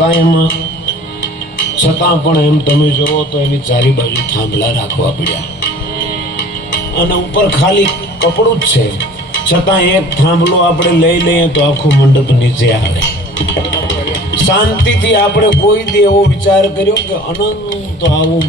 કાંઈ એમાં છતાં પણ એમ તમે જોવો તો એની ચારી બાજુ થાંભલા રાખવા પડ્યા અને ઉપર ખાલી કપડું જ છે છતાં એક થાંભલો આપણે લઈ લઈએ તો આખું મંડપ નીચે આવે શાંતિથી આપણે કોઈ દી એવો વિચાર કર્યો કે અનંત આવું